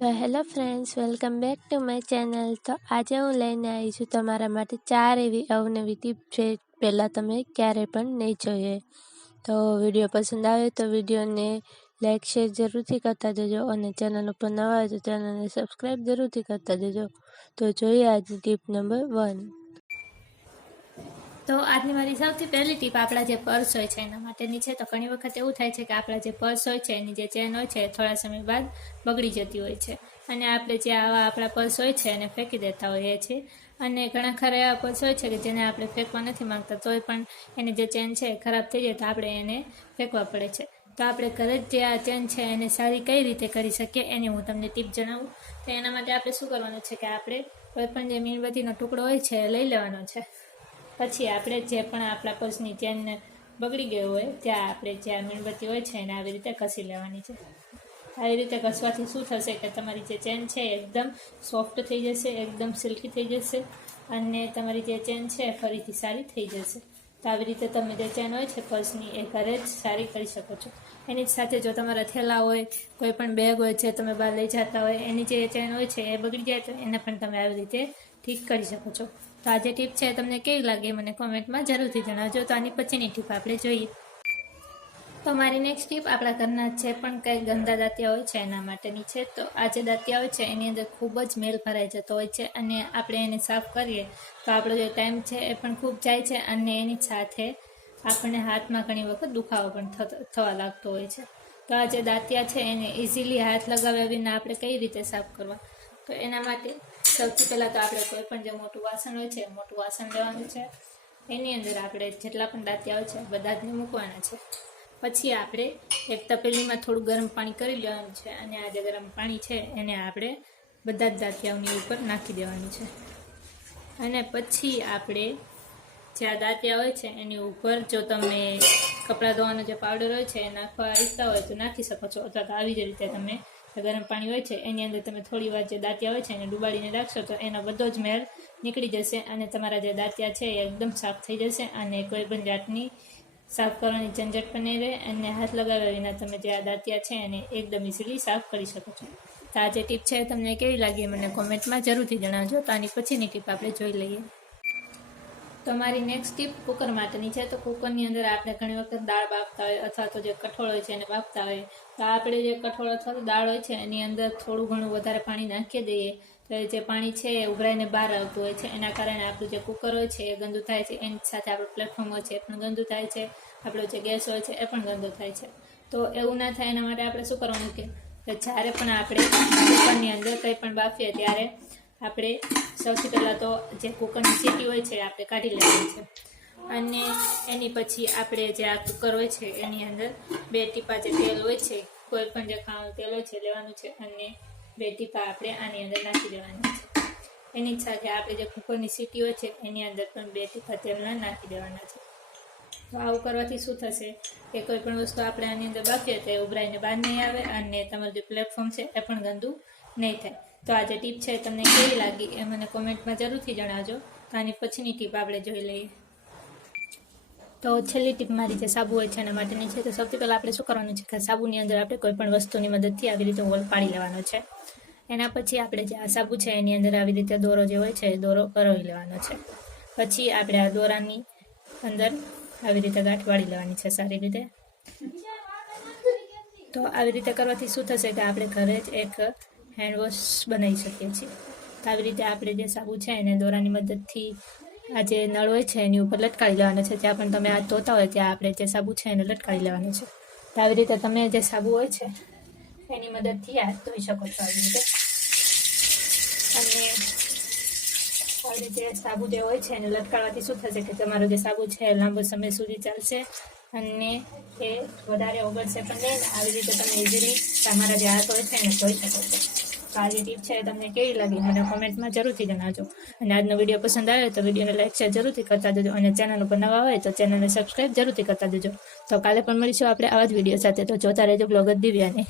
તો hello friends, welcome back to my channel. તો આજે હું લઈને આવી છું તમારા માટે 4 એવી અવનવી ટીપ છે પહેલાં તમે ક્યારેય પણ નહીં જોઈએ. તો વિડીયો પસંદ આવે તો વિડીયોને લાઇક શેર જરૂરથી કરતા જજો અને ચેનલ ઉપર નવા હોય તો ચેનલને સબસ્ક્રાઈબ જરૂરથી કરતા જજો. તો જોઈએ આજની ટીપ નંબર 1. તો આજની મારી સૌથી પહેલી ટીપ આપણા જે પર્સ હોય છે એના માટેની છે. તો ઘણી વખત એવું થાય છે કે આપણા જે પર્સ હોય છે એની જે ચેન હોય છે થોડા સમય બાદ બગડી જતી હોય છે અને આપણે જે આવા આપણા પર્સ હોય છે એને ફેંકી દેતા હોઈએ છીએ. અને ઘણા ખરા એવા પર્સ હોય છે કે જેને આપણે ફેંકવા નથી માંગતા તોય પણ એની જે ચેન છે ખરાબ થઈ જાય તો આપણે એને ફેંકવા પડે છે. તો આપણે ઘરે જ જે આ ચેન છે એને સારી કઈ રીતે કરી શકીએ એની હું તમને ટીપ જણાવું. તો એના માટે આપણે શું કરવાનું છે કે આપણે કોઈ પણ જે મીણબત્તીનો ટુકડો હોય છે એ લઈ લેવાનો છે. પછી આપણે જે પણ આપણા પર્સની ચેન બગડી ગયો હોય ત્યાં આપણે જે આ મીણબત્તી હોય છે એને આવી રીતે ઘસી લેવાની છે. આવી રીતે ઘસવાથી શું થશે કે તમારી જે ચેન છે એકદમ સોફ્ટ થઈ જશે, એકદમ સિલ્કી થઈ જશે અને તમારી જે ચેન છે ફરીથી સારી થઈ જશે. તો આવી રીતે તમે જે ચેન હોય છે પર્સની એ ઘરે જ સારી કરી શકો છો. એની જ સાથે જો તમારા થેલા હોય, કોઈ પણ બેગ હોય છે તમે બહાર લઈ જતા હોય એની જે ચેન હોય છે એ બગડી જાય તો એને પણ તમે આવી રીતે ઠીક કરી શકો છો. તો આ જે ટીપ છે તમને કેવી લાગે મને કોમેન્ટમાં જરૂરથી જણાવજો. તો આની પછીની ટીપ આપણે જોઈએ. તો મારી નેક્સ્ટ ટીપ આપણા ઘરના જે પણ કંઈ ગંદા દાંતિયા હોય છે એના માટેની છે. તો આ જે દાંતિયા હોય છે એની અંદર ખૂબ જ મેલ ભરાઈ જતો હોય છે અને આપણે એને સાફ કરીએ તો આપણો જે ટાઈમ છે એ પણ ખૂબ જાય છે અને એની સાથે આપણને હાથમાં ઘણી વખત દુખાવો પણ થવા લાગતો હોય છે. તો આ જે દાંતિયા છે એને ઇઝીલી હાથ લગાવ્યા વિના આપણે કઈ રીતે સાફ કરવા? તો એના માટે સૌથી પહેલાં તો આપણે કોઈ પણ જે મોટું વાસણ હોય છે મોટું વાસણ લેવાનું છે. એની અંદર આપણે જેટલા પણ દાંતિયા હોય છે બધા જ મૂકવાના છે. પછી આપણે એક તપેલીમાં થોડું ગરમ પાણી કરી લેવાનું છે અને આ જે ગરમ પાણી છે એને આપણે બધા જ દાંતિયાઓની ઉપર નાખી દેવાનું છે. અને પછી આપણે જે આ દાંતિયા હોય છે એની ઉપર જો તમે કપડાં ધોવાનો જે પાવડર હોય છે એ નાખવા ઈચ્છતા હોય તો નાખી શકો છો, અથવા તો આવી જ રીતે તમે ગરમ પાણી હોય છે એની અંદર તમે થોડી વાર જે દાંતિયા હોય છે એને ડુબાડીને રાખશો તો એનો બધો જ મેળ નીકળી જશે અને તમારા જે દાંતિયા છે એ એકદમ સાફ થઈ જશે અને કોઈ પણ જાતની સાફ કરવાની ઝંઝટ પણ નહીં રહે અને હાથ લગાવ્યા વિના તમે જે આ દાંતિયા છે એને એકદમ ઇઝીલી સાફ કરી શકો છો. તો આ જે ટીપ છે તમને કેવી લાગી મને કોમેન્ટમાં જરૂરથી જણાવજો. તો આની પછીની ટીપ આપણે જોઈ લઈએ. તો મારી નેક્સ્ટ ટીપ કુકર માટેની છે. તો કુકરની અંદર આપણે ઘણી વખત દાળ બાફતા હોય અથવા તો જે કઠોળ હોય છે એને બાફતા હોય તો આપણે જે કઠોળ અથવા તો દાળ હોય છે એની અંદર થોડું ઘણું વધારે પાણી નાખી દઈએ તો જે પાણી છે એ ઉભરાઈને બહાર આવતું હોય છે. એના કારણે આપણું જે કુકર હોય છે એ ગંદુ થાય છે. એની સાથે આપણું પ્લેટફોર્મ હોય છે એ પણ ગંદુ થાય છે. આપણો જે ગેસ હોય છે એ પણ ગંદો થાય છે. તો એવું ના થાય એના માટે આપણે શું કરવાનું કે જ્યારે પણ આપણે કુકરની અંદર કંઈ પણ બાફીએ ત્યારે આપણે સૌથી પહેલાં તો જે કુકરની સીટી હોય છે આપણે કાઢી લેવાની છે અને એની પછી આપણે જે આ કુકર હોય છે એની અંદર 2 ટીપા જે તેલ હોય છે, કોઈ પણ જે ખાવાનું તેલ હોય છે લેવાનું છે અને 2 ટીપા આપણે આની અંદર નાખી દેવાની છે. એની જ સાથે આપણે જે કુકરની સીટી હોય છે એની અંદર પણ 2 ટીપા તેલના નાખી દેવાના છે. તો આવું કરવાથી શું થશે કે કોઈ પણ વસ્તુ આપણે આની અંદર બાફીએ તો એ ઉભરાઈને બહાર નહીં આવે અને તમારું જે પ્લેટફોર્મ છે એ પણ ગંદુ નહીં થાય. તો આ જે ટીપ છે તમને કેવી લાગી એ મને કોમેન્ટમાં જરૂરથી જણાવજો. તો આની પછીની ટીપ આપણે જોઈ લઈએ. તો છેલ્લી ટીપ મારી જે સાબુ હોય છે એના માટેની છે. તો સૌથી પહેલાં આપણે શું કરવાનું છે કે સાબુની અંદર આપણે કોઈ પણ વસ્તુની મદદથી આવી રીતે હોલ પાડી લેવાનો છે. એના પછી આપણે જે આ સાબુ છે એની અંદર આવી રીતે દોરો જે હોય છે એ દોરો પરોવી લેવાનો છે. પછી આપણે આ દોરાની અંદર આવી રીતે ગાંઠ વાળી લેવાની છે સારી રીતે. તો આવી રીતે કરવાથી શું થશે કે આપણે ઘરે જ એક હેન્ડવોશ બનાવી શકીએ છીએ. તો આવી રીતે આપણે જે સાબુ છે એને દોરાની મદદથી આ જે નળ હોય છે એની ઉપર લટકાવી લેવાનો છે. જ્યાં પણ તમે હાથ ધોતા હોય ત્યાં આપણે જે સાબુ છે એને લટકાવી લેવાનો છે. તો આવી રીતે તમે જે સાબુ હોય છે એની મદદથી હાથ ધોઈ શકો છો આવી રીતે. અને આવી રીતે સાબુ જે હોય છે એને લટકાવવાથી શું થશે કે તમારો જે સાબુ છે એ લાંબો સમય સુધી ચાલશે અને એ વધારે ઓગળશે પણ નહીં. આવી રીતે તમે ઇઝીલી તમારા જે હાથ હોય છે એને ધોઈ શકો છો. તો આ જે ટીપ છે તમને કેવી લાગી મને કોમેન્ટમાં જરૂરથી જણાવજો. અને આજનો વિડીયો પસંદ આવે તો વિડીયોને લાઈક શેર જરૂરથી કરતા જજો અને ચેનલ ઉપર નવા હોય તો ચેનલને સબસ્ક્રાઈબ જરૂરથી કરતા જજો. તો કાલે પણ મળીશું આપણે આવા જ વિડીયો સાથે. તો જોતા રહેજો બ્લોગર દિવ્યાને.